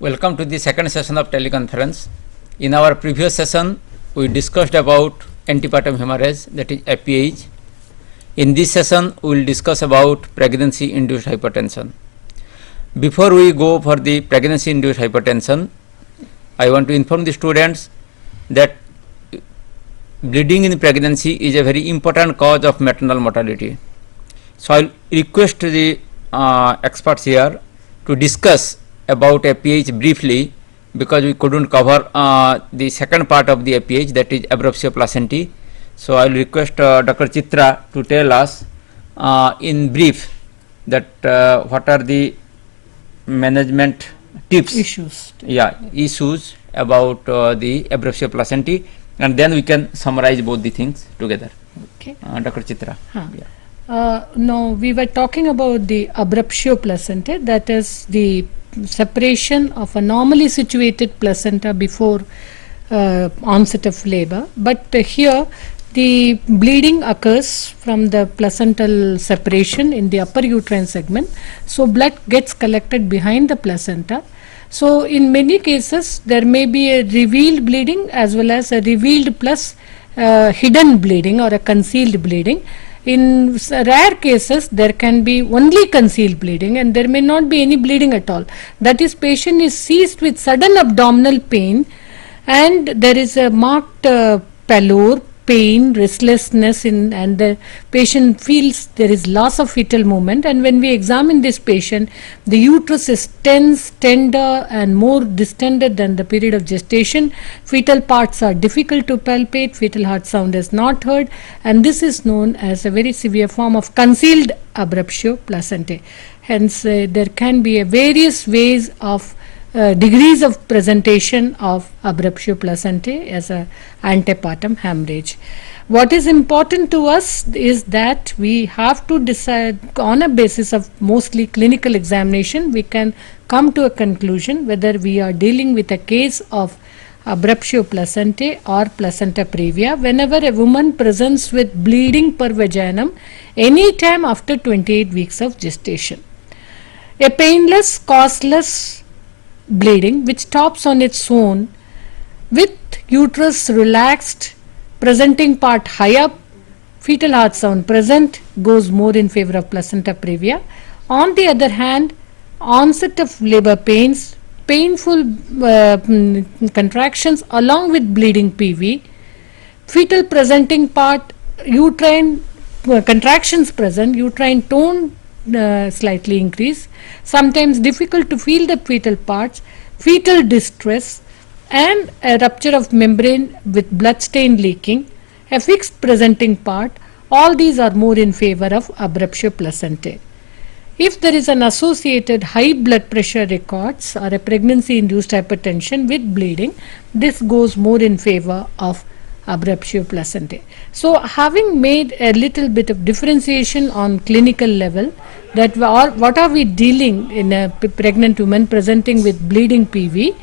Welcome to the second session of teleconference. In our previous session, we discussed about antepartum hemorrhage, that is APH. In this session, we will discuss about pregnancy-induced hypertension. Before we go for the pregnancy-induced hypertension, I want to inform the students that bleeding in pregnancy is a very important cause of maternal mortality. So, I will request the experts here to discuss about APH briefly, because we couldn't cover the second part of the APH, that is abruption placentae. So, I will request Dr. Chitra to tell us in brief that what are the management tips, issues about the abruption placentae, and then we can summarize both the things together. Okay. Dr. Chitra. No, we were talking about the abruptio placentae, that is the separation of a normally situated placenta before onset of labor, but here the bleeding occurs from the placental separation in the upper uterine segment, so blood gets collected behind the placenta. So in many cases there may be a revealed bleeding as well as a revealed plus hidden bleeding or a concealed bleeding. In rare cases there can be only concealed bleeding and there may not be any bleeding at all. That is, patient is seized with sudden abdominal pain and there is a marked pallor, pain, restlessness and the patient feels there is loss of fetal movement, and when we examine this patient, the uterus is tense, tender and more distended than the period of gestation. Fetal parts are difficult to palpate, fetal heart sound is not heard, and this is known as a very severe form of concealed abruptio placentae. Hence there can be various ways of degrees of presentation of abruptio placentae as a antepartum hemorrhage. What is important to us is that we have to decide on a basis of mostly clinical examination, we can come to a conclusion whether we are dealing with a case of abruptio placentae or placenta previa whenever a woman presents with bleeding per vaginum any time after 28 weeks of gestation. A painless, causeless bleeding which stops on its own with uterus relaxed, presenting part high up, fetal heart sound present, goes more in favor of placenta previa. On the other hand, onset of labor pains, painful contractions along with bleeding PV, fetal presenting part, uterine contractions present, uterine tone slightly increase, sometimes difficult to feel the fetal parts, fetal distress and a rupture of membrane with blood stain leaking, a fixed presenting part, all these are more in favor of abruptio placentae. If there is an associated high blood pressure records or a pregnancy induced hypertension with bleeding, this goes more in favor of abruptio placentae. So having made a little bit of differentiation on clinical level, that what are we dealing in a pregnant woman presenting with bleeding PV,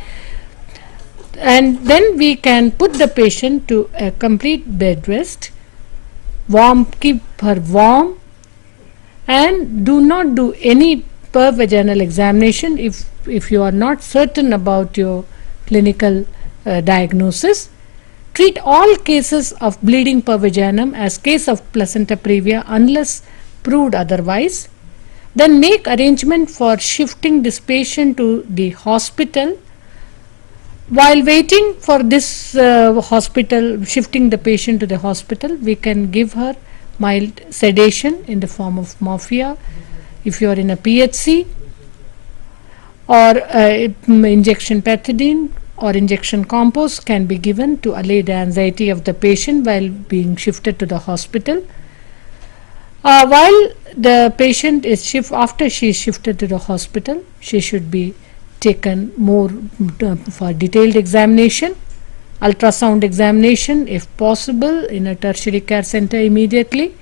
and then we can put the patient to a complete bed rest, keep her warm and do not do any per vaginal examination if you are not certain about your clinical diagnosis. Treat all cases of bleeding per vaginum as case of placenta previa unless proved otherwise. Then make arrangement for shifting this patient to the hospital. While waiting for this shifting the patient to the hospital, we can give her mild sedation in the form of morphia if you are in a PHC, or injection pethidine or injection compost can be given to allay the anxiety of the patient while being shifted to the hospital. While the patient is after she is shifted to the hospital, she should be taken more for detailed examination, ultrasound examination if possible in a tertiary care center immediately,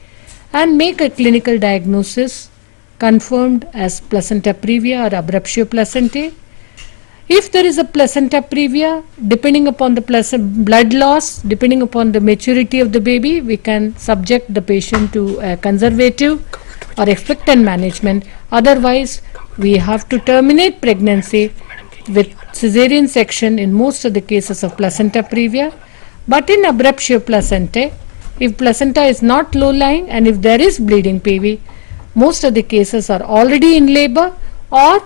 and make a clinical diagnosis confirmed as placenta previa or abruptio placentae. If there is a placenta previa, depending upon the blood loss, depending upon the maturity of the baby, we can subject the patient to a conservative or expectant management. Otherwise, we have to terminate pregnancy with cesarean section in most of the cases of placenta previa. But in abruptio placentae, if placenta is not low-lying and if there is bleeding PV, most of the cases are already in labor, or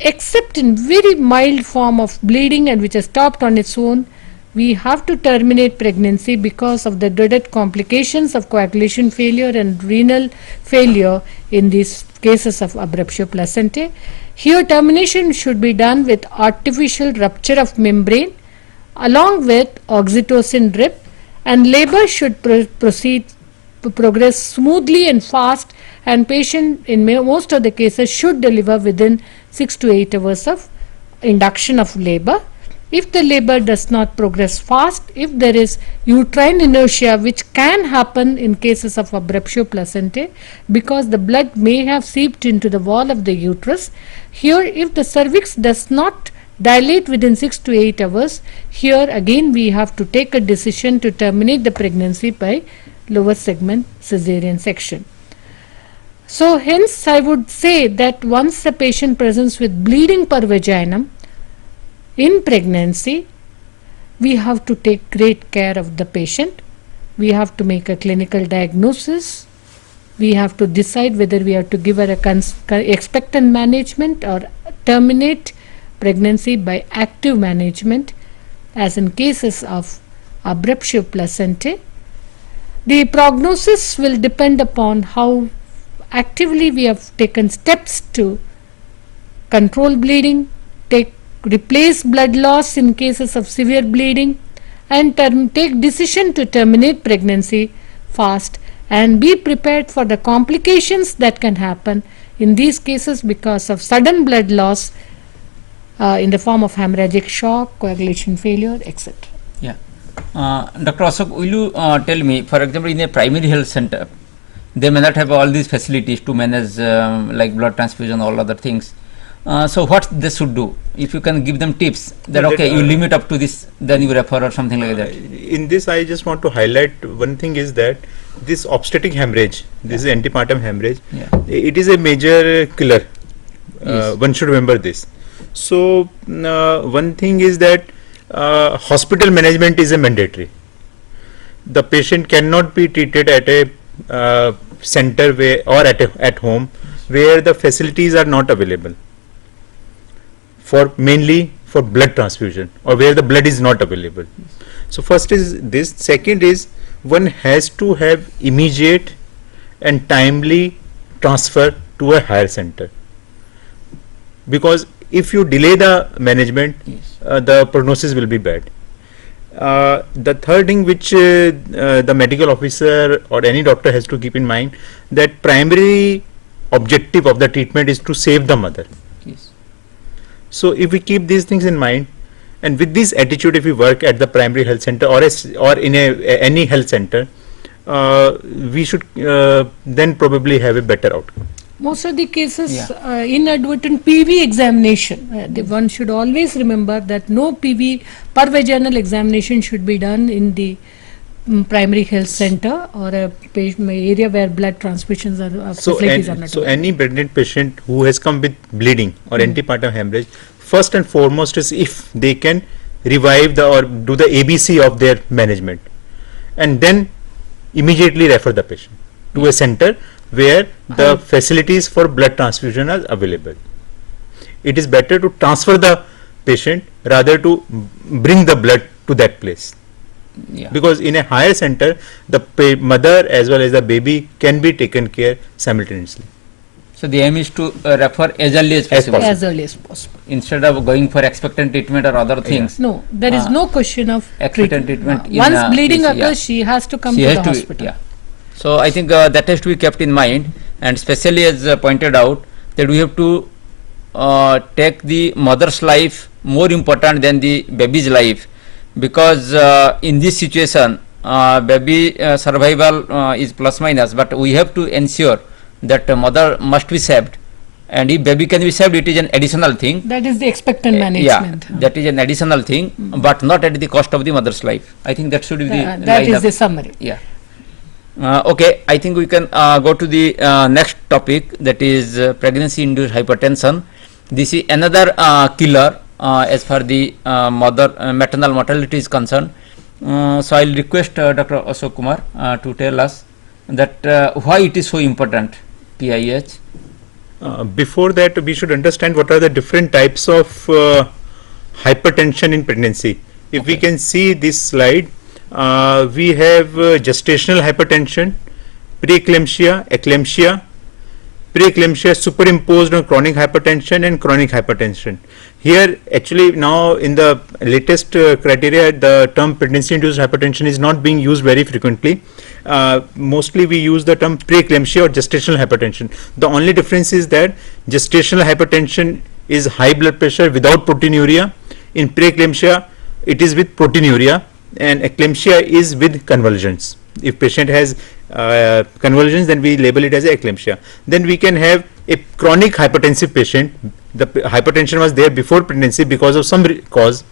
except in very mild form of bleeding and which has stopped on its own, we have to terminate pregnancy because of the dreaded complications of coagulation failure and renal failure in these cases of abruptio placentae. Here termination should be done with artificial rupture of membrane along with oxytocin drip, and labor should progress smoothly and fast, and patient in most of the cases should deliver within 6 to 8 hours of induction of labor. If the labor does not progress fast, if there is uterine inertia, which can happen in cases of abruptio placentae because the blood may have seeped into the wall of the uterus, here if the cervix does not dilate within 6 to 8 hours, here again we have to take a decision to terminate the pregnancy by lower segment cesarean section. So hence I would say that once the patient presents with bleeding per vaginum in pregnancy, we have to take great care of the patient. We have to make a clinical diagnosis. We have to decide whether we have to give her a expectant management or terminate pregnancy by active management, as in cases of abruptio placentae. The prognosis will depend upon how actively we have taken steps to control bleeding, replace blood loss in cases of severe bleeding, and take decision to terminate pregnancy fast, and be prepared for the complications that can happen in these cases because of sudden blood loss in the form of hemorrhagic shock, coagulation failure, etc. Yeah. Dr. Ashok, will you tell me, for example, in a primary health center, they may not have all these facilities to manage like blood transfusion, all other things. So what they should do? If you can give them tips that okay, you limit up to this, then you refer or something like that. In this, I just want to highlight one thing is that this obstetric hemorrhage, this is antepartum hemorrhage, it is a major killer. Yes. One should remember this. So one thing is that hospital management is a mandatory. The patient cannot be treated at a center where or at home where the facilities are not available for mainly for blood transfusion or where the blood is not available. So first is this. Second is one has to have immediate and timely transfer to a higher center, because if you delay the management, the prognosis will be bad. The third thing which the medical officer or any doctor has to keep in mind, that primary objective of the treatment is to save the mother. Yes. So if we keep these things in mind, and with this attitude, if we work at the primary health center or in any health center, we should then probably have a better outcome. Most of the cases, inadvertent PV examination, one should always remember that no PV per vaginal examination should be done in the primary health center or a area where blood transfusions are facilities are not so available. any pregnant patient who has come with bleeding or antepartum hemorrhage, first and foremost is if they can revive or do the ABC of their management, and then immediately refer the patient to a center where the facilities for blood transfusion are available. It is better to transfer the patient rather to bring the blood to that place. Yeah. Because in a higher center, the mother as well as the baby can be taken care simultaneously. So the aim is to refer as early as possible. As early as possible. Instead of going for expectant treatment or other things. No, there is no question of expectant treatment. Once bleeding occurs, she has to come to the hospital. So I think that has to be kept in mind, and especially as pointed out that we have to take the mother's life more important than the baby's life, because in this situation baby survival is plus minus, but we have to ensure that mother must be saved, and if baby can be saved, it is an additional thing. That is the expectant management. That is an additional thing, but not at the cost of the mother's life. I think that should be that is the summary. Yeah. Okay, I think we can go to the next topic, that is pregnancy induced hypertension. This is another killer as far the maternal mortality is concerned. So I will request Dr. Ashok Kumar to tell us that why it is so important, PIH. Before that, we should understand what are the different types of hypertension in pregnancy. If we can see this slide, we have gestational hypertension, preeclampsia, eclampsia, preeclampsia superimposed on chronic hypertension, and chronic hypertension. Here actually now in the latest criteria, the term pregnancy induced hypertension is not being used very frequently. Mostly we use the term preeclampsia or gestational hypertension. The only difference is that gestational hypertension is high blood pressure without proteinuria. In preeclampsia it is with proteinuria, and eclampsia is with convulsions. If patient has convulsions, then we label it as eclampsia. Then we can have a chronic hypertensive patient. The hypertension was there before pregnancy because of some cause,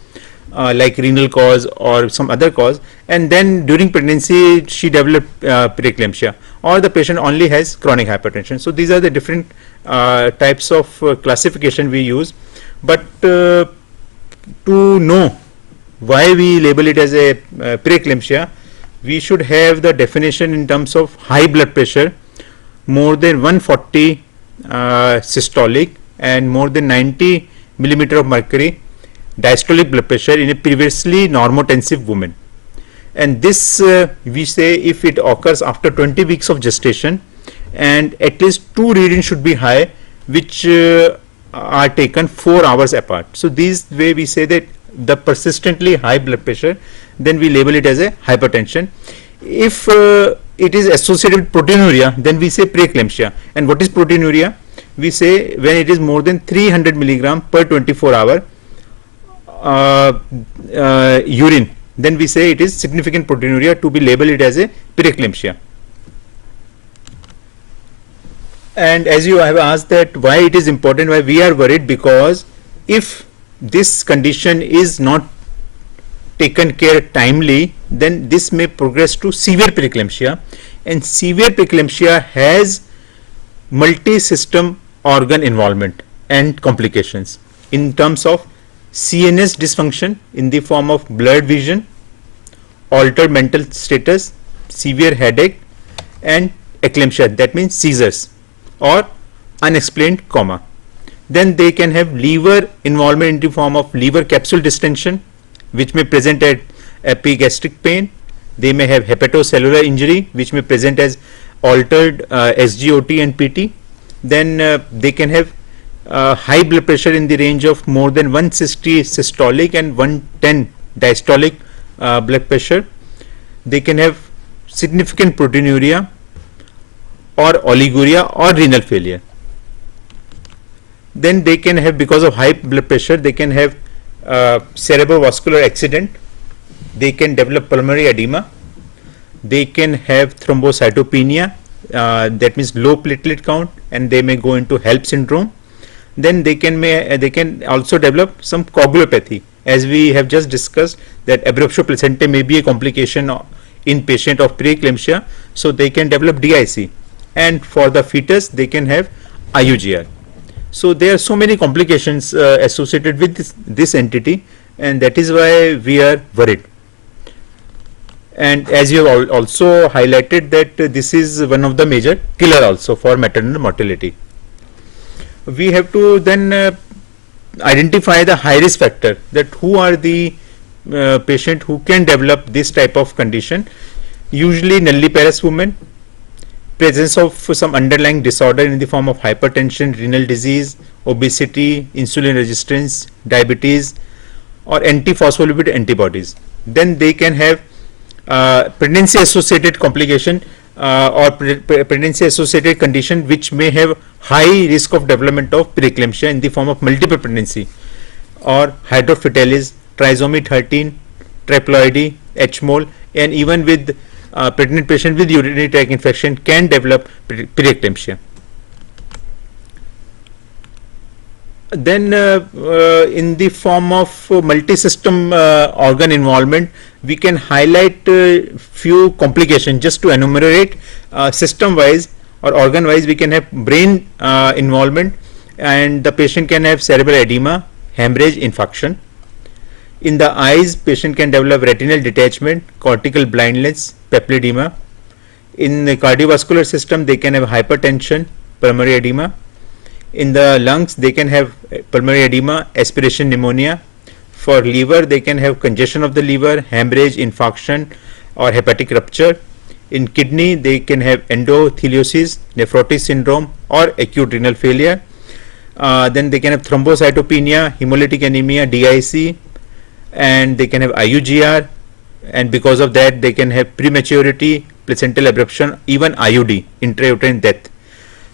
like renal cause or some other cause, and then during pregnancy she developed preeclampsia, or the patient only has chronic hypertension. So these are the different types of classification we use. But to know why we label it as a preeclampsia, we should have the definition in terms of high blood pressure, more than 140 systolic and more than 90 millimeter of mercury diastolic blood pressure in a previously normotensive woman. And this we say if it occurs after 20 weeks of gestation, and at least 2 readings should be high, which are taken 4 hours apart. So this way we say that the persistently high blood pressure, then we label it as a hypertension. If it is associated with proteinuria, then we say preeclampsia. And what is proteinuria? We say when it is more than 300 milligram per 24 hour urine, then we say it is significant proteinuria, to be labeled it as a preeclampsia. And as you have asked that why it is important, why we are worried, because if this condition is not taken care timely, then this may progress to severe preeclampsia, and severe preeclampsia has multi-system organ involvement and complications in terms of CNS dysfunction in the form of blurred vision, altered mental status, severe headache, and eclampsia, that means seizures or unexplained coma. Then they can have liver involvement in the form of liver capsule distension, which may present as epigastric pain. They may have hepatocellular injury, which may present as altered SGOT and PT. Then they can have high blood pressure in the range of more than 160 systolic and 110 diastolic blood pressure. They can have significant proteinuria or oliguria or renal failure. Then they can have, because of high blood pressure, they can have cerebrovascular accident, they can develop pulmonary edema, they can have thrombocytopenia, that means low platelet count, and they may go into HELP syndrome. Then they can also develop some coagulopathy, as we have just discussed that abruption placenta may be a complication in patient of preeclampsia, so they can develop DIC, and for the fetus they can have IUGR. So there are so many complications associated with this entity, and that is why we are worried. And as you have also highlighted that this is one of the major killer also for maternal mortality. We have to then identify the high risk factor, that who are the patient who can develop this type of condition. Usually nulliparous women, presence of some underlying disorder in the form of hypertension, renal disease, obesity, insulin resistance, diabetes, or antiphospholipid antibodies. Then they can have pregnancy associated complication or pregnancy associated condition which may have high risk of development of preeclampsia in the form of multiple pregnancy, or hydrophytalis, trisomy 13, triploidy, H-mole, and even with pregnant patient with urinary tract infection can develop preeclampsia. Then in the form of multi-system organ involvement, we can highlight few complications just to enumerate. System wise or organ wise, we can have brain involvement, and the patient can have cerebral edema, hemorrhage, infarction. In the eyes, patient can develop retinal detachment, cortical blindness, papilledema. In the cardiovascular system, they can have hypertension, pulmonary edema. In the lungs, they can have pulmonary edema, aspiration pneumonia. For liver, they can have congestion of the liver, hemorrhage, infarction, or hepatic rupture. In kidney, they can have endotheliosis, nephrotic syndrome, or acute renal failure. Then they can have thrombocytopenia, hemolytic anemia, DIC, and they can have IUGR, and because of that, they can have prematurity, placental abruption, even IUD, intrauterine death.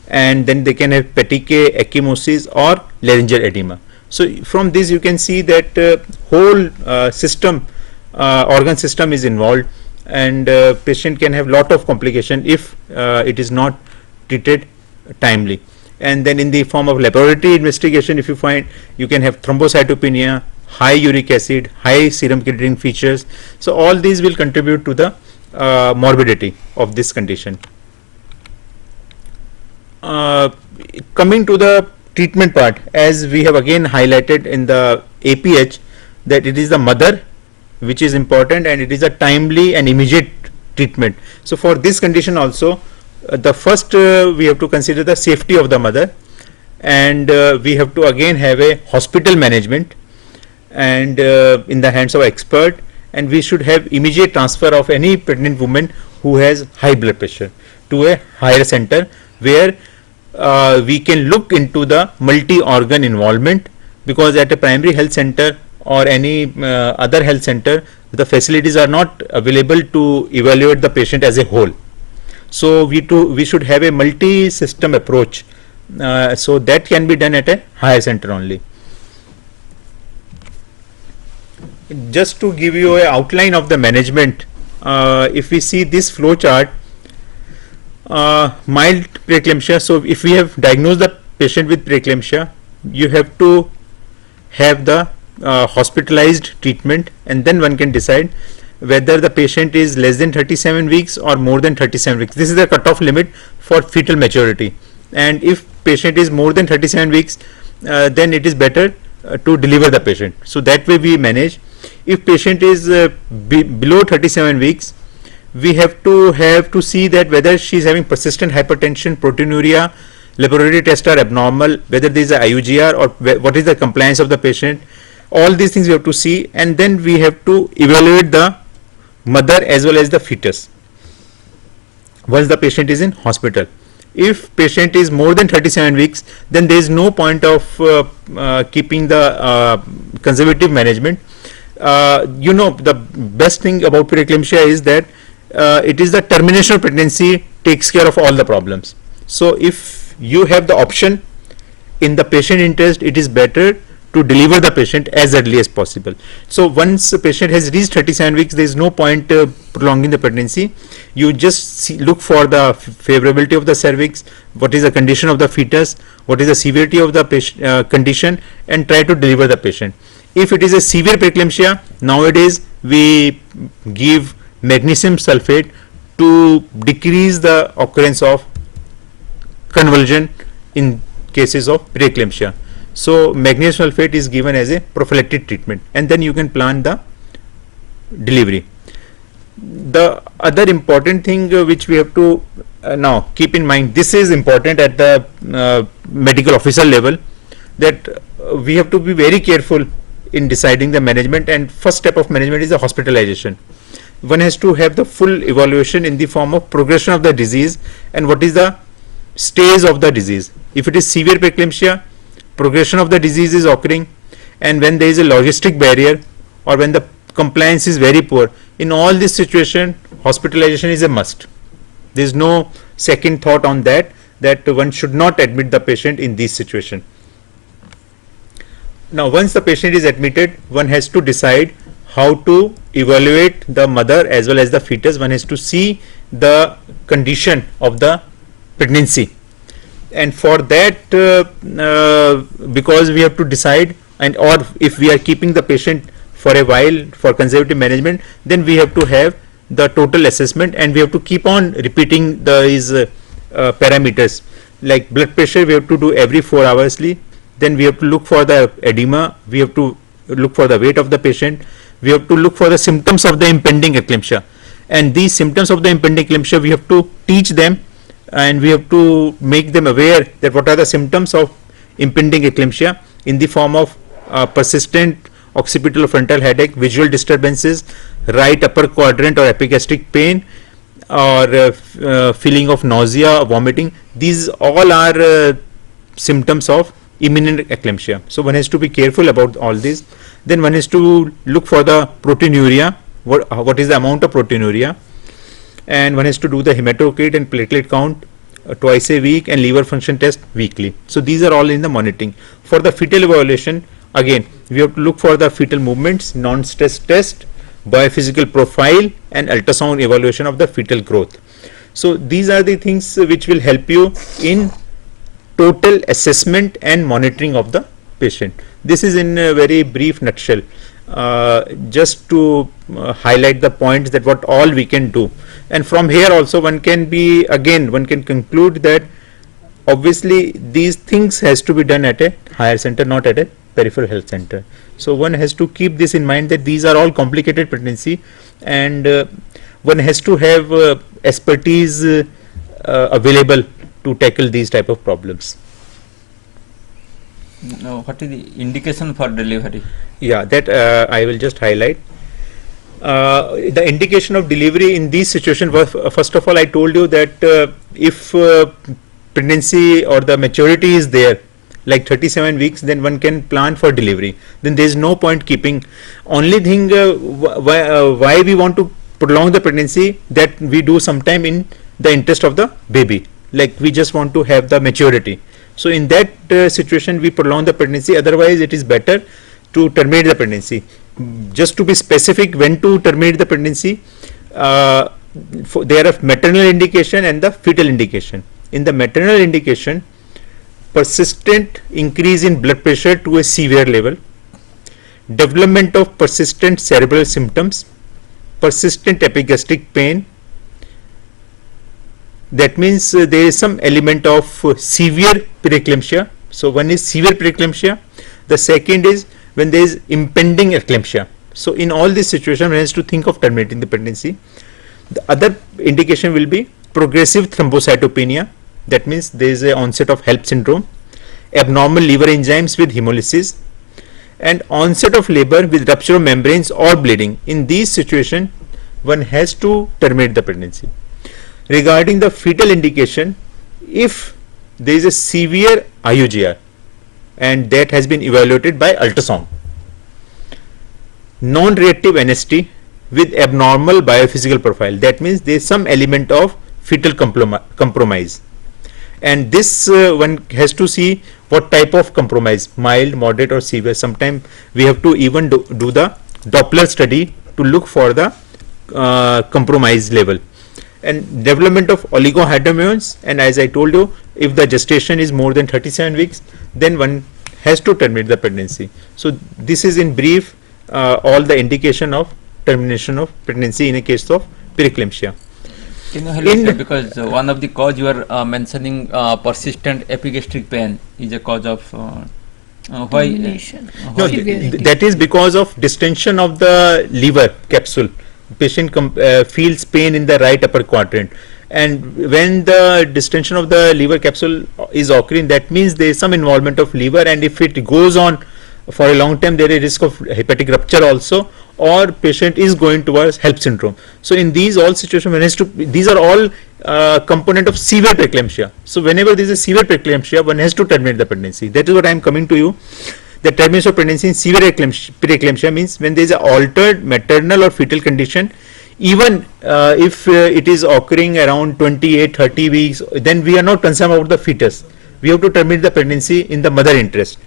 And then they can have petechiae, ecchymosis, or laryngeal edema. So from this you can see that whole system, organ system is involved, and patient can have lot of complication if it is not treated timely. And then in the form of laboratory investigation, if you find, you can have thrombocytopenia, high uric acid, high serum creatinine features. So all these will contribute to the morbidity of this condition. Coming to the treatment part, as we have again highlighted in the APH, that it is the mother which is important, and it is a timely and immediate treatment. So for this condition also, the first we have to consider the safety of the mother, and we have to again have a hospital management, and in the hands of expert, and we should have immediate transfer of any pregnant woman who has high blood pressure to a higher center, where we can look into the multi-organ involvement, because at a primary health center or any other health center, the facilities are not available to evaluate the patient as a whole. So we should have a multi-system approach, so that can be done at a higher center only. Just to give you an outline of the management, if we see this flow chart, mild preeclampsia. So if we have diagnosed the patient with preeclampsia, you have to have the hospitalized treatment, and then one can decide whether the patient is less than 37 weeks or more than 37 weeks. This is the cutoff limit for fetal maturity, and if patient is more than 37 weeks, then it is better to deliver the patient. So that way we manage. If patient is below 37 weeks, we have to see that whether she is having persistent hypertension, proteinuria, laboratory tests are abnormal, whether there is a IUGR, or what is the compliance of the patient. All these things we have to see, and then we have to evaluate the mother as well as the fetus once the patient is in hospital. If patient is more than 37 weeks, then there is no point of keeping the conservative management. The best thing about preeclampsia is that it is the termination of pregnancy takes care of all the problems. So if you have the option in the patient interest, it is better to deliver the patient as early as possible. So once the patient has reached 37 weeks, there is no point prolonging the pregnancy. You just look for the favorability of the cervix, what is the condition of the fetus, what is the severity of the patient, condition, and try to deliver the patient. If it is a severe preeclampsia, nowadays we give magnesium sulfate to decrease the occurrence of convulsion in cases of preeclampsia. So magnesium sulfate is given as a prophylactic treatment, and then you can plan the delivery. The other important thing which we have to now keep in mind, this is important at the medical officer level, that we have to be very careful in deciding the management, and first step of management is the hospitalization. One has to have the full evaluation in the form of progression of the disease and what is the stage of the disease. If it is severe preeclampsia, progression of the disease is occurring, and when there is a logistic barrier or when the compliance is very poor, in all this situation hospitalization is a must. There is no second thought on that one should not admit the patient in this situation. Now once the patient is admitted, one has to decide how to evaluate the mother as well as the fetus. One has to see the condition of the pregnancy, and for that because we have to decide, and or if we are keeping the patient for a while for conservative management, then we have to have the total assessment, and we have to keep on repeating these parameters. Like blood pressure, we have to do every 4 hoursly, then we have to look for the edema, we have to look for the weight of the patient, we have to look for the symptoms of the impending eclampsia, and these symptoms of the impending eclampsia we have to teach them, and we have to make them aware that what are the symptoms of impending eclampsia in the form of persistent occipital or frontal headache, visual disturbances, right upper quadrant or epigastric pain, or feeling of nausea, vomiting. These all are symptoms of imminent eclampsia. So one has to be careful about all this. Then one has to look for the proteinuria, what is the amount of proteinuria, and one has to do the hematocrit and platelet count twice a week, and liver function test weekly. So these are all in the monitoring. For the fetal evaluation, again we have to look for the fetal movements, non-stress test, biophysical profile, and ultrasound evaluation of the fetal growth. So these are the things which will help you in total assessment and monitoring of the patient. This is in a very brief nutshell, just to highlight the points that what all we can do. And from here also one can conclude that obviously these things has to be done at a higher center, not at a peripheral health center. So one has to keep this in mind that these are all complicated pregnancy, and one has to have expertise available to tackle these type of problems. Now, what is the indication for delivery? Yeah, that I will just highlight. The indication of delivery in these situations was, first of all, I told you that if pregnancy or the maturity is there, like 37 weeks, then one can plan for delivery. Then there is no point keeping. Only thing why we want to prolong the pregnancy, that we do sometime in the interest of the baby. Like we just want to have the maturity. So in that situation we prolong the pregnancy. Otherwise it is better to terminate the pregnancy. Just to be specific, when to terminate the pregnancy, there are maternal indication and the fetal indication. In the maternal indication, persistent increase in blood pressure to a severe level, development of persistent cerebral symptoms, persistent epigastric pain. That means there is some element of severe preeclampsia. So one is severe preeclampsia. The second is when there is impending eclampsia. So in all these situations, one has to think of terminating the pregnancy. The other indication will be progressive thrombocytopenia. That means there is a onset of HELLP syndrome, abnormal liver enzymes with hemolysis, and onset of labor with rupture of membranes or bleeding. In these situations, one has to terminate the pregnancy. Regarding the fetal indication, if there is a severe IUGR and that has been evaluated by ultrasound, non-reactive NST with abnormal biophysical profile, that means there is some element of fetal compromise, and this one has to see what type of compromise, mild, moderate or severe. Sometimes we have to even do the Doppler study to look for the compromise level. And development of oligohydramnions, and as I told you, if the gestation is more than 37 weeks, then one has to terminate the pregnancy. So this is in brief all the indication of termination of pregnancy in a case of preeclampsia. Can you help us, sir? Because one of the cause you are mentioning, persistent epigastric pain is a cause of why? No, that is because of distension of the liver capsule. Patient feels pain in the right upper quadrant, and when the distension of the liver capsule is occurring, that means there is some involvement of liver, and if it goes on for a long time, there is risk of hepatic rupture also, or patient is going towards HELLP syndrome. So in these all situations, these are all component of severe preeclampsia. So whenever there is a severe preeclampsia, one has to terminate the pregnancy. That is what I am coming to you. The termination of pregnancy in severe preeclampsia means when there is an altered maternal or fetal condition, even if it is occurring around 28-30 weeks, then we are not concerned about the fetus. We have to terminate the pregnancy in the mother interest.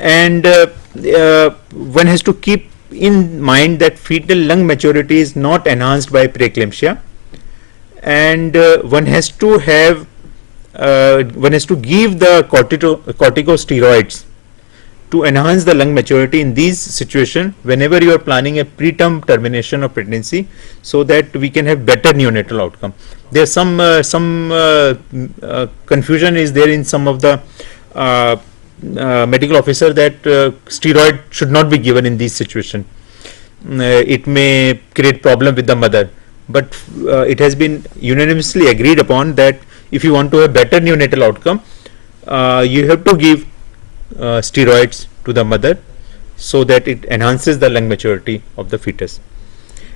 And one has to keep in mind that fetal lung maturity is not enhanced by preeclampsia, and one has to give the corticosteroids to enhance the lung maturity in these situations whenever you are planning a preterm termination of pregnancy, so that we can have better neonatal outcome. There some confusion is there in some of the medical officer that steroid should not be given in this situation. It may create problem with the mother, but it has been unanimously agreed upon that if you want to have better neonatal outcome, you have to give steroids to the mother so that it enhances the lung maturity of the fetus.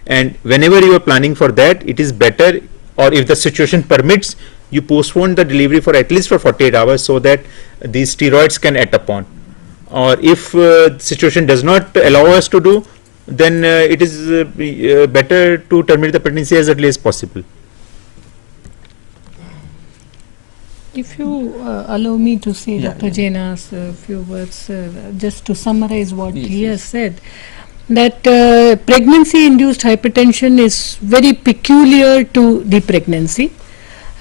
And whenever you are planning for that, it is better, or if the situation permits, you postpone the delivery for at least for 48 hours so that these steroids can act upon. Or if situation does not allow us to do, then it is better to terminate the pregnancy as early as possible. If you allow me to say, Yeah, Dr. Jaina's few words, just to summarize what Yes, he has yes. said, that pregnancy-induced hypertension is very peculiar to the pregnancy,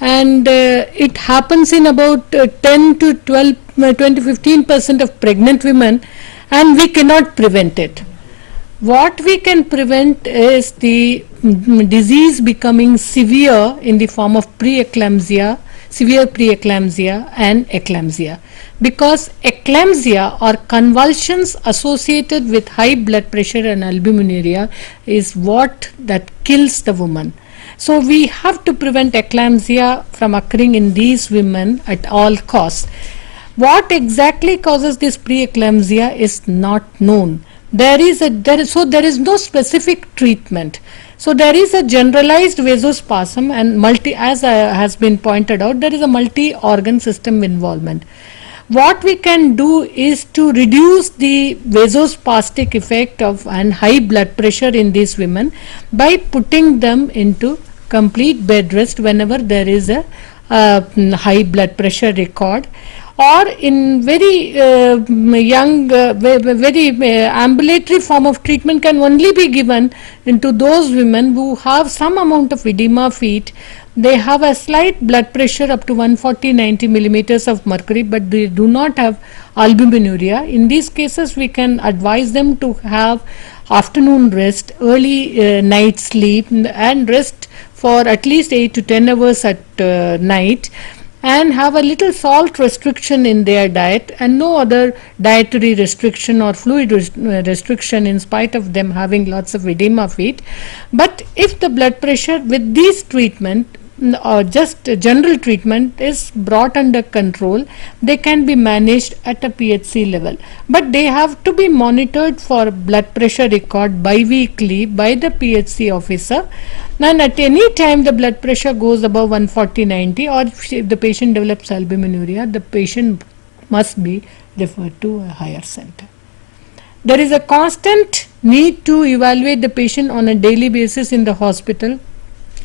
and it happens in about 10 to 12, 20 15% of pregnant women, and we cannot prevent it. What we can prevent is the disease becoming severe in the form of preeclampsia, severe preeclampsia and eclampsia, because eclampsia or convulsions associated with high blood pressure and albuminuria is what that kills the woman. So we have to prevent eclampsia from occurring in these women at all costs. What exactly causes this preeclampsia is not known. There is no specific treatment. So there is a generalized vasospasm, and as has been pointed out, there is a multi-organ system involvement. What we can do is to reduce the vasospastic effect of and high blood pressure in these women by putting them into complete bed rest whenever there is a high blood pressure record, or in very young, very ambulatory form of treatment can only be given into those women who have some amount of edema feet. They have a slight blood pressure up to 140-90 millimeters of mercury, but they do not have albuminuria. In these cases, we can advise them to have afternoon rest, early night sleep, and rest for at least 8 to 10 hours at night, and have a little salt restriction in their diet and no other dietary restriction or fluid restriction, in spite of them having lots of edema feet. But if the blood pressure with this treatment or just general treatment is brought under control, they can be managed at a PHC level. But they have to be monitored for blood pressure record bi-weekly by the PHC officer. And at any time the blood pressure goes above 140/90, or if the patient develops albuminuria, the patient must be referred to a higher center. There is a constant need to evaluate the patient on a daily basis in the hospital,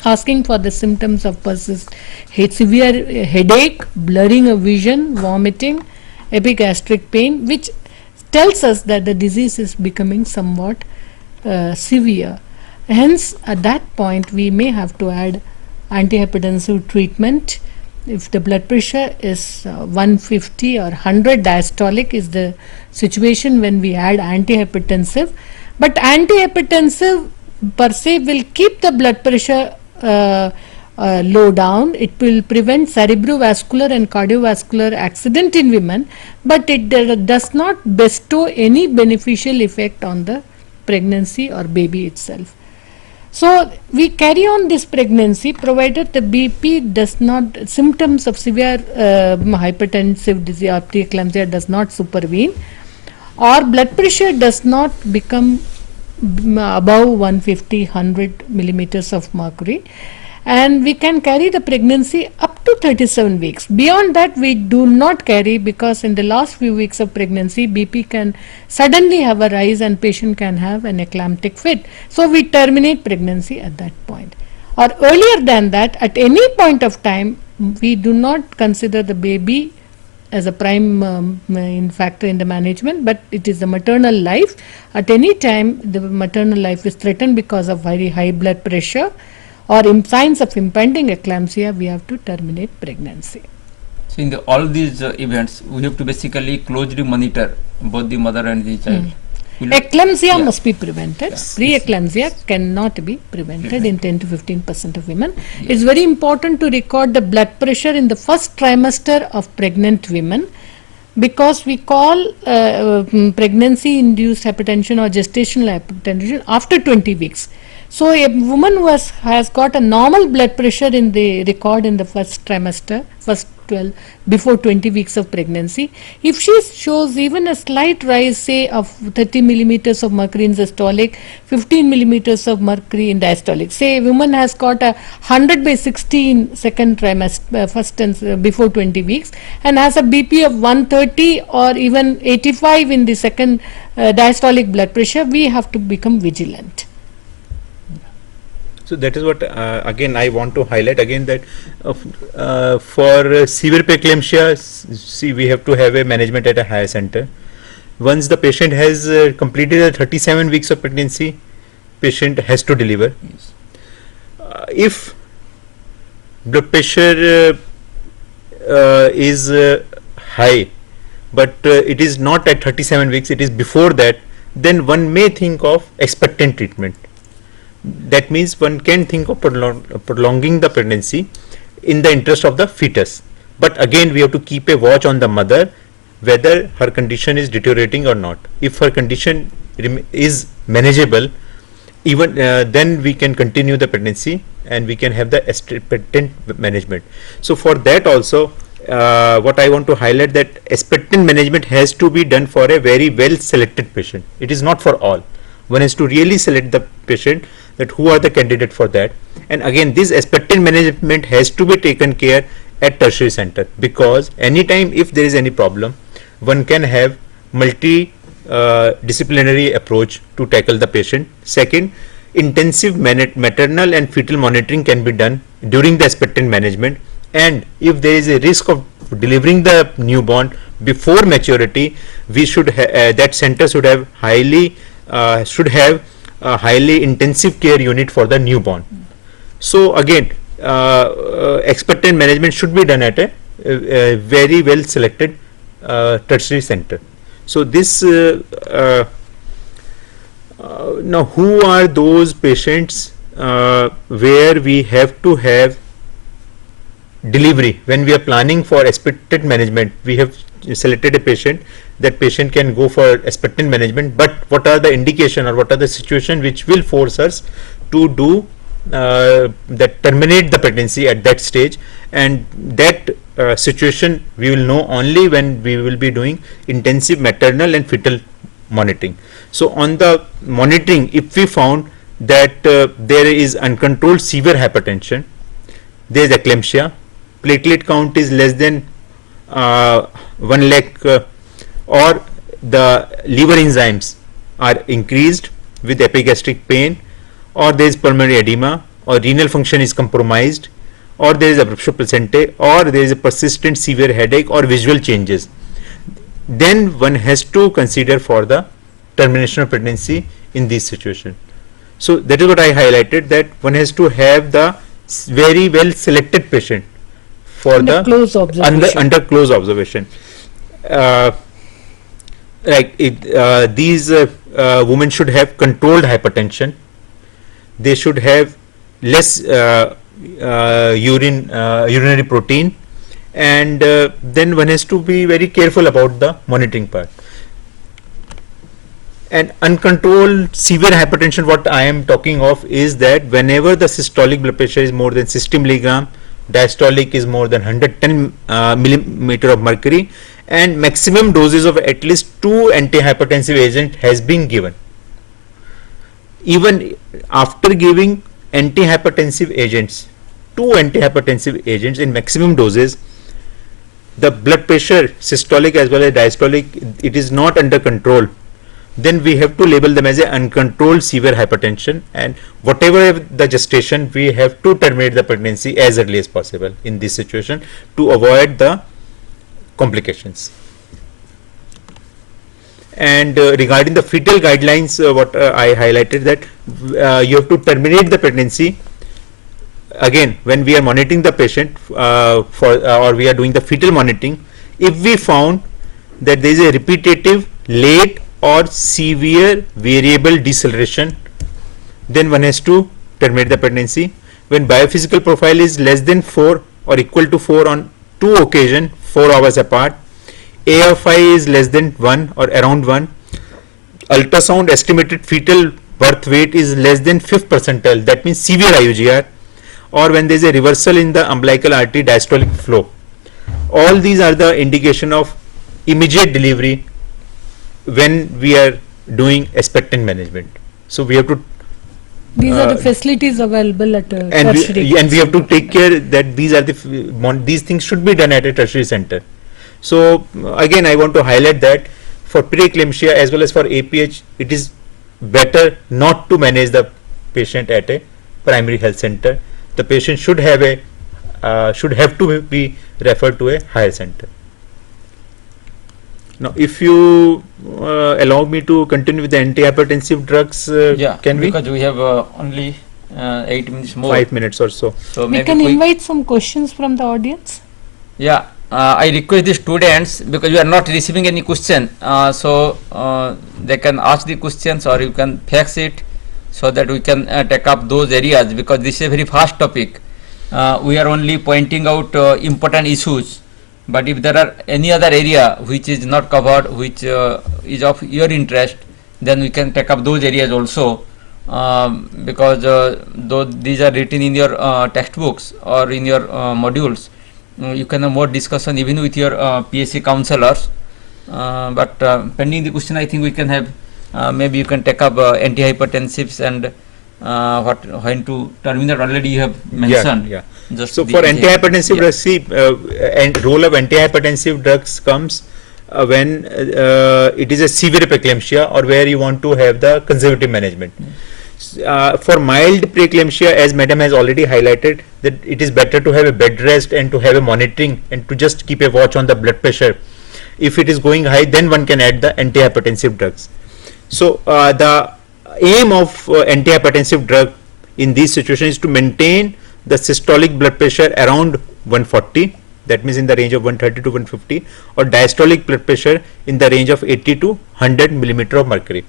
asking for the symptoms of severe headache, blurring of vision, vomiting, epigastric pain, which tells us that the disease is becoming somewhat severe. Hence, at that point, we may have to add antihypertensive treatment. If the blood pressure is 150 or 100 diastolic is the situation when we add antihypertensive. But antihypertensive per se will keep the blood pressure low down. It will prevent cerebrovascular and cardiovascular accident in women, but it does not bestow any beneficial effect on the pregnancy or baby itself. So we carry on this pregnancy provided the BP does not, symptoms of severe hypertensive disease or preeclampsia does not supervene, or blood pressure does not become above 150-100 millimeters of mercury, and we can carry the pregnancy up to 37 weeks. Beyond that we do not carry, because in the last few weeks of pregnancy BP can suddenly have a rise and patient can have an eclamptic fit. So we terminate pregnancy at that point, or earlier than that. At any point of time we do not consider the baby as a prime factor in the management, but it is the maternal life. At any time the maternal life is threatened because of very high blood pressure or signs of impending eclampsia, we have to terminate pregnancy. So in all these events, we have to basically closely monitor both the mother and the child. Eclampsia must be prevented. Preeclampsia cannot be prevented in 10 to 15% of women. It's very important to record the blood pressure in the first trimester of pregnant women, because we call pregnancy-induced hypertension or gestational hypertension after 20 weeks. So a woman who has got a normal blood pressure in the record in the first trimester, first 12, before 20 weeks of pregnancy, if she shows even a slight rise, say of 30 millimeters of mercury in systolic, 15 millimeters of mercury in diastolic, say a woman has got a 100/60 in second trimester, first and before 20 weeks, and has a BP of 130 or even 85 in the second diastolic blood pressure, we have to become vigilant. So that is what again I want to highlight again, that for severe preeclampsia, see, we have to have a management at a higher center. Once the patient has completed the 37 weeks of pregnancy, patient has to deliver. Yes. If blood pressure is high, but it is not at 37 weeks, it is before that, then one may think of expectant treatment. That means one can think of prolonging the pregnancy in the interest of the fetus. But again, we have to keep a watch on the mother whether her condition is deteriorating or not. If her condition is manageable, even then we can continue the pregnancy and we can have the expectant management. So for that also, what I want to highlight, that expectant management has to be done for a very well selected patient. It is not for all. One has to really select the patient, that who are the candidate for that. And again, this expectant management has to be taken care at tertiary center, because anytime if there is any problem, one can have multi-disciplinary approach to tackle the patient. Second, intensive maternal and fetal monitoring can be done during the expectant management, and if there is a risk of delivering the newborn before maturity, we should that center should have a highly intensive care unit for the newborn. So again, expectant management should be done at a very well selected tertiary center. So this now, who are those patients where we have to have delivery? When we are planning for expectant management, we have selected a patient, that patient can go for expectant management, but what are the indication or what are the situation which will force us to do that, terminate the pregnancy at that stage? And that situation we will know only when we will be doing intensive maternal and fetal monitoring. So on the monitoring, if we found that there is uncontrolled severe hypertension, there is eclampsia, platelet count is less than 1 lakh, or the liver enzymes are increased with epigastric pain, or there is pulmonary edema, or renal function is compromised, or there is abruption placentae, or there is a persistent severe headache or visual changes, then one has to consider for the termination of pregnancy in this situation. So that is what I highlighted, that one has to have the very well selected patient for Under close observation. under close observation. These women should have controlled hypertension. They should have less urinary protein, and then one has to be very careful about the monitoring part. And uncontrolled severe hypertension, what I am talking of is that whenever the systolic blood pressure is more than 60 milligram, diastolic is more than 110 millimeter of mercury, and maximum doses of at least 2 antihypertensive agent has been given. Even after giving antihypertensive agents, 2 antihypertensive agents in maximum doses, the blood pressure, systolic as well as diastolic, it is not under control, then we have to label them as a uncontrolled severe hypertension, and whatever the gestation, we have to terminate the pregnancy as early as possible in this situation to avoid the complications. And regarding the fetal guidelines, what I highlighted, that you have to terminate the pregnancy again when we are monitoring the patient or we are doing the fetal monitoring. If we found that there is a repetitive, late or severe variable deceleration, then one has to terminate the pregnancy. When biophysical profile is less than 4 or equal to 4 on 2 occasions, 4 hours apart, AFI is less than 1 or around 1. Ultrasound estimated fetal birth weight is less than 5th percentile, that means severe IUGR, or when there is a reversal in the umbilical artery diastolic flow. All these are the indication of immediate delivery when we are doing expectant management. So we have to These are the facilities available at a and tertiary. we have to take care that these are these things should be done at a tertiary center. So again, I want to highlight that for preeclampsia as well as for APH, it is better not to manage the patient at a primary health center. The patient should have to be referred to a higher center. Now, if you allow me to continue with the antihypertensive drugs, can we? Because we have only 8 minutes more. 5 minutes or so. So We maybe can invite some questions from the audience. Yeah, I request the students, because we are not receiving any question, so they can ask the questions or you can fax it so that we can take up those areas, because this is a very fast topic. We are only pointing out important issues, but if there are any other area which is not covered, which is of your interest, then we can take up those areas also, because though these are written in your textbooks or in your modules, you can have more discussion even with your PSC counselors, but pending the question, I think we can have maybe you can take up antihypertensives and when to terminate already you have mentioned. Yeah. Just So the- for the- antihypertensive yeah. drugs, see, and role of antihypertensive drugs comes when it is a severe preeclampsia or where you want to have the conservative management. For mild preeclampsia, as madam has already highlighted, that it is better to have a bed rest and to have a monitoring and to just keep a watch on the blood pressure. If it is going high, then one can add the antihypertensive drugs. So the aim of antihypertensive drug in these situations is to maintain the systolic blood pressure around 140, that means in the range of 130 to 150, or diastolic blood pressure in the range of 80 to 100 millimeter of mercury.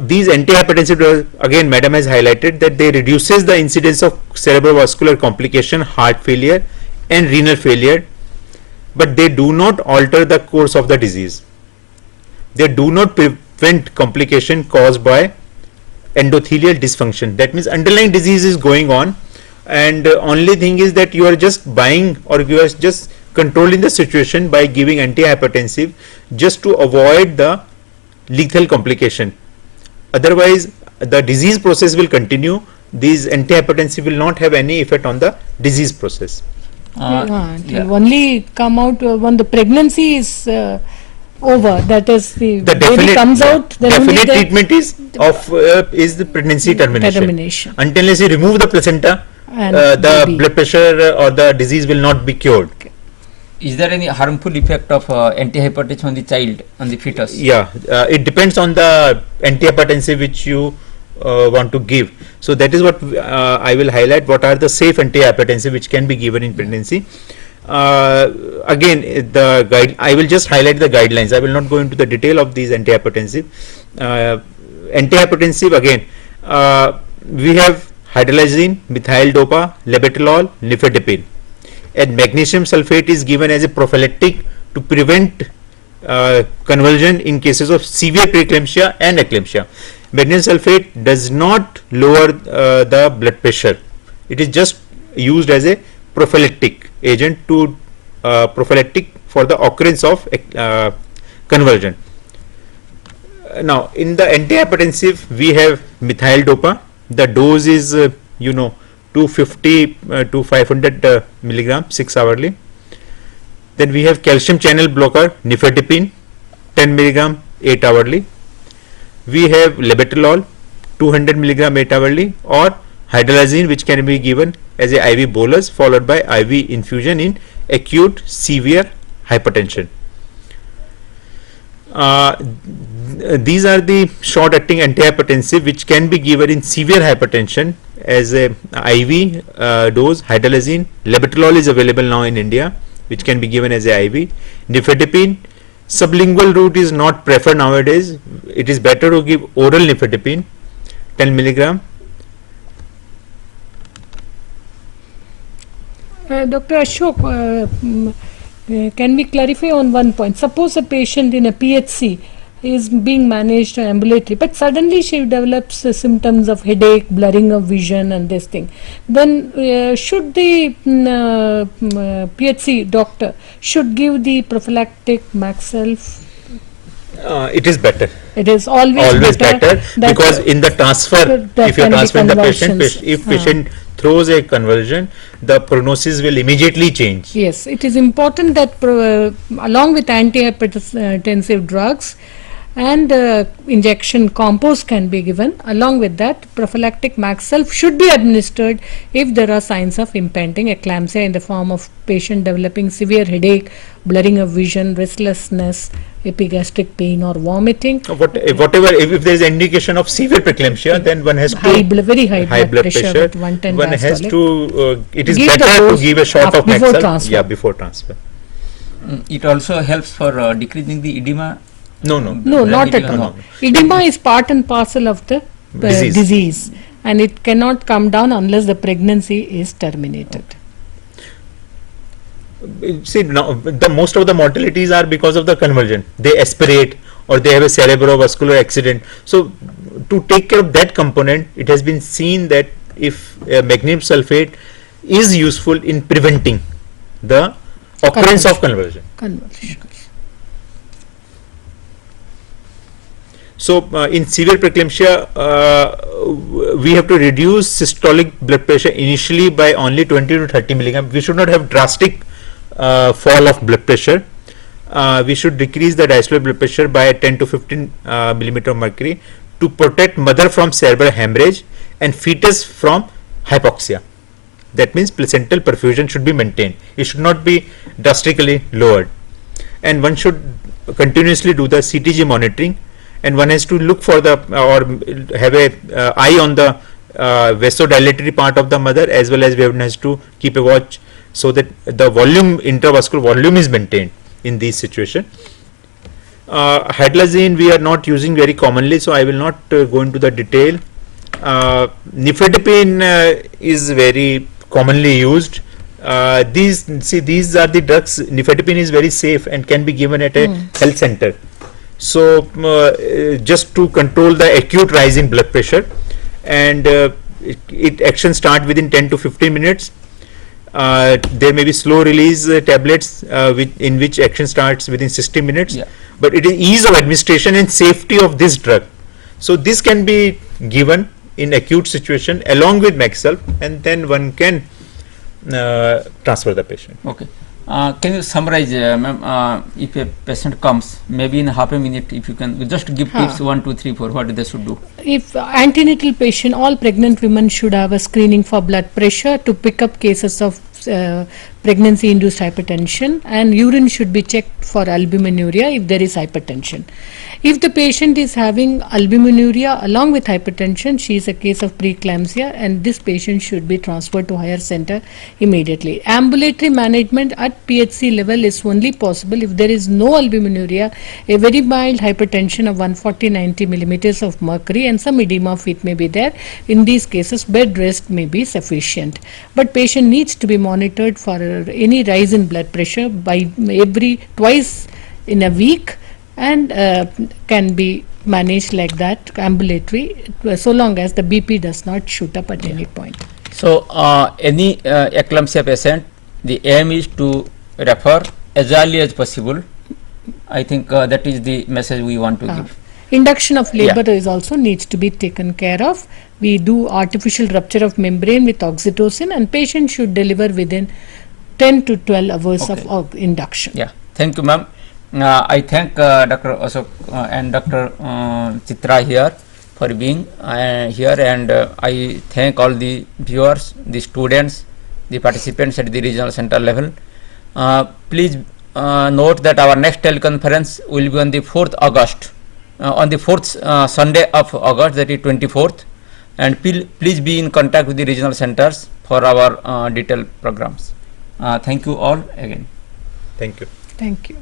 These antihypertensive drugs, again madam has highlighted that they reduces the incidence of cerebrovascular complication, heart failure and renal failure, but they do not alter the course of the disease. They do not prevent complication caused by endothelial dysfunction. That means underlying disease is going on, and only thing is that you are just buying or you are just controlling the situation by giving antihypertensive just to avoid the lethal complication. Otherwise the disease process will continue. These antihypertensive will not have any effect on the disease process. It yeah. will only come out when the pregnancy is over. That is the baby comes out. Then only definite the treatment is the pregnancy termination. Until unless you remove the placenta, And the baby. blood pressure or the disease will not be cured. Is there any harmful effect of antihypertension on the child, on the fetus? Yeah, it depends on the antihypertensive which you want to give. So that is what I will highlight. What are the safe antihypertensive which can be given in pregnancy? Again, the guide. I will just highlight the guidelines. I will not go into the detail of these antihypertensive. Antihypertensive again. We have hydrolysine, methyl dopa, labetalol, nifedipine. And magnesium sulfate is given as a prophylactic to prevent convulsion in cases of severe preeclampsia and eclampsia. Magnesium sulfate does not lower the blood pressure. It is just used as a prophylactic agent to prophylactic for the occurrence of convulsion. Now in the antihypertensive we have methyl dopa. The dose is 250 to 500 milligram 6 hourly. Then we have calcium channel blocker nifedipine 10 milligram 8 hourly. We have labetalol 200 milligram 8 hourly, or hydrolysine which can be given as a IV bolus followed by IV infusion in acute severe hypertension. These are the short acting antihypertensive which can be given in severe hypertension as a IV dose. Hydrolysine, labetalol is available now in India, which can be given as a IV. Nifedipine, sublingual route is not preferred nowadays. It is better to give oral nifedipine 10 milligram. Dr. Ashok, can we clarify on one point? Suppose a patient in a PHC is being managed ambulatory, but suddenly she develops symptoms of headache, blurring of vision, and this thing. Then should the PHC doctor should give the prophylactic Maxelf? It is better. It is always better that because in the transfer, there if you are can be transferring the patient, convulsions. if patient throws a convulsion, the prognosis will immediately change. Yes, it is important that along with antihypertensive drugs and injection compost can be given. Along with that, prophylactic Maxelf should be administered if there are signs of impending eclampsia in the form of patient developing severe headache, blurring of vision, restlessness, epigastric pain or vomiting. Whatever, if there is indication of severe preeclampsia, then one has to Very high blood pressure with 110 one has diastolic. to. It is Give the better to dose give a shot of before Maxelf. transfer. Yeah, before transfer. It also helps for decreasing the edema. No. No, not at edema. all. Edema is part and parcel of the disease, and it cannot come down unless the pregnancy is terminated. See, now the most of the mortalities are because of the convulsion. They aspirate or they have a cerebrovascular accident. So, to take care of that component, it has been seen that if magnesium sulfate is useful in preventing the occurrence of convulsion. So, in severe preeclampsia, we have to reduce systolic blood pressure initially by only 20 to 30 milligram. We should not have drastic fall of blood pressure. We should decrease the diastolic blood pressure by 10 to 15 millimeter of mercury to protect mother from cerebral hemorrhage and fetus from hypoxia. That means placental perfusion should be maintained. It should not be drastically lowered. And one should continuously do the CTG monitoring, and one has to look for the or have a eye on the vasodilatory part of the mother, as well as one has to keep a watch so that the volume, intravascular volume is maintained in these situations. Hydrazine we are not using very commonly, so I will not go into the detail. Nifedipine is very commonly used. These are the drugs. Nifedipine is very safe and can be given at a health center. So just to control the acute rise in blood pressure, and action start within 10 to 15 minutes. There may be slow release tablets in which action starts within 60 minutes. Yeah. But it is ease of administration and safety of this drug. So this can be given in acute situation along with Maxelf, and then one can transfer the patient. Okay. Can you summarize, ma'am, if a patient comes, maybe in half a minute, if you can just give tips 1, 2, 3, 4, what they should do? If antenatal patient, all pregnant women should have a screening for blood pressure to pick up cases of pregnancy induced hypertension, and urine should be checked for albuminuria if there is hypertension. If the patient is having albuminuria along with hypertension, she is a case of preeclampsia, and this patient should be transferred to higher center immediately. Ambulatory management at PHC level is only possible if there is no albuminuria, a very mild hypertension of 140-90 millimeters of mercury, and some edema of feet may be there. In these cases, bed rest may be sufficient. But patient needs to be monitored for any rise in blood pressure by twice in a week, and can be managed like that ambulatory, so long as the BP does not shoot up at any point. So, any eclampsia patient, the aim is to refer as early as possible. I think that is the message we want to give. Induction of labor is also needs to be taken care of. We do artificial rupture of membrane with oxytocin, and patient should deliver within 10 to 12 hours of induction. Yeah, thank you, ma'am. I thank Dr. Ashok and Dr. Chitra here for being here, and I thank all the viewers, the students, the participants at the regional center level. Please note that our next teleconference will be on the 4th August, on the 4th Sunday of August, that is 24th, and please be in contact with the regional centers for our detailed programs. Thank you all again. Thank you. Thank you.